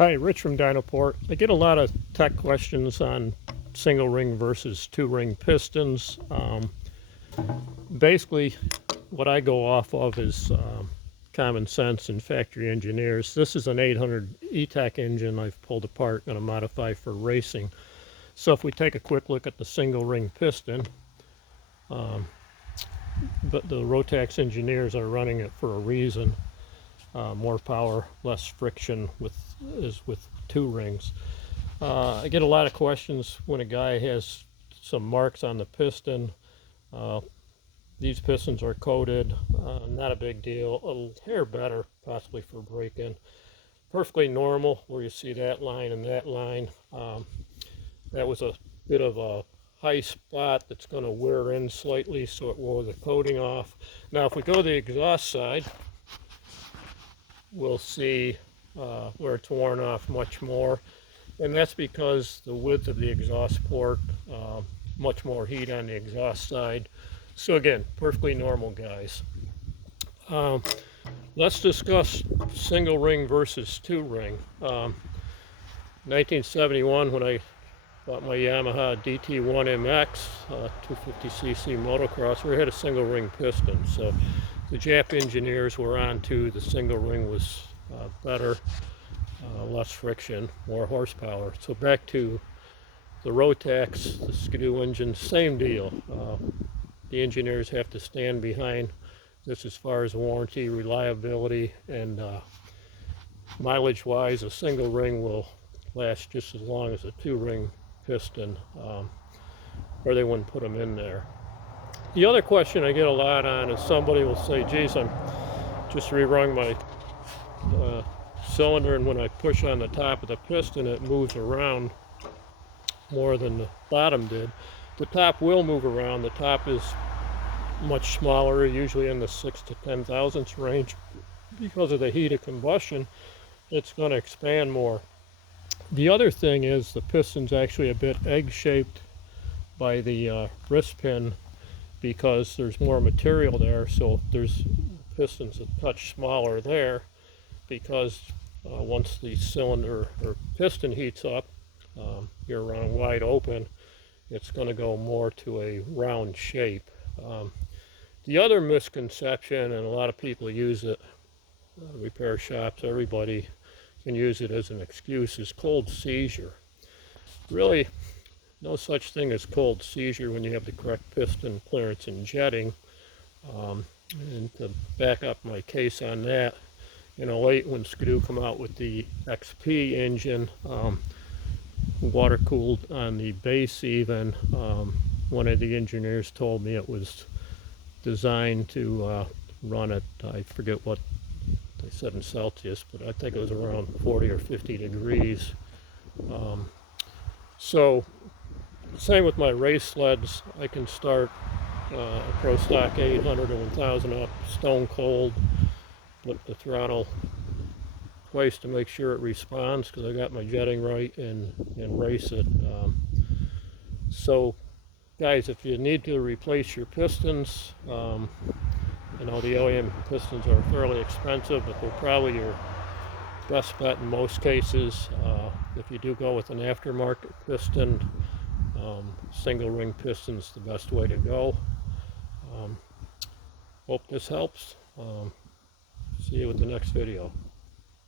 Hi, Rich from Dynaport. I get a lot of tech questions on single ring versus two ring pistons. Basically, what I go off of is common sense and factory engineers. This is an 800 E-Tech engine I've pulled apart, going to modify for racing. So if we take a quick look at the single ring piston, but the Rotax engineers are running it for a reason. More power, less friction with two rings. I get a lot of questions when a guy has some marks on the piston. These pistons are coated, not a big deal. A hair better possibly for break-in. Perfectly normal where you see that line and that line. That was a bit of a high spot that's going to wear in slightly, so it wore the coating off. Now if we go to the exhaust side, we'll see where it's worn off much more, and that's because the width of the exhaust port, much more heat on the exhaust side. So again, perfectly normal, guys. Let's discuss single ring versus two ring. 1971, when I bought my Yamaha DT1MX 250cc motocross, we had a single ring piston, so the Jap engineers were on to the single ring was better, less friction, more horsepower. So back to the Rotax, the Skidoo engine, same deal. The engineers have to stand behind this as far as warranty, reliability, and mileage wise, a single ring will last just as long as a two ring piston, or they wouldn't put them in there. The other question I get a lot on is somebody will say, geez, I'm just rerung my cylinder, and when I push on the top of the piston it moves around more than the bottom did. The top will move around. The top is much smaller, usually in the 6 to 10 thousandths range. Because of the heat of combustion, it's going to expand more. The other thing is the piston's actually a bit egg-shaped by the wrist pin, because there's more material there, so there's pistons that touch smaller there, because once the cylinder or piston heats up, you're running wide open, it's going to go more to a round shape. The other misconception, and a lot of people use it, repair shops, everybody can use it as an excuse, is cold seizure. Really, no such thing as cold seizure when you have the correct piston clearance and jetting. And to back up my case on that, in 08 when Skidoo come out with the XP engine, water cooled on the base even, one of the engineers told me it was designed to run at, I forget what they said in Celsius, but I think it was around 40 or 50 degrees. So same with my race sleds. I can start a Pro Stock 800 or 1000 up stone cold, flip the throttle twice to make sure it responds, because I got my jetting right, and race it. So guys, if you need to replace your pistons, you know the OEM pistons are fairly expensive, but they're probably your best bet in most cases. If you do go with an aftermarket piston, single ring piston's the best way to go. Hope this helps. See you with the next video.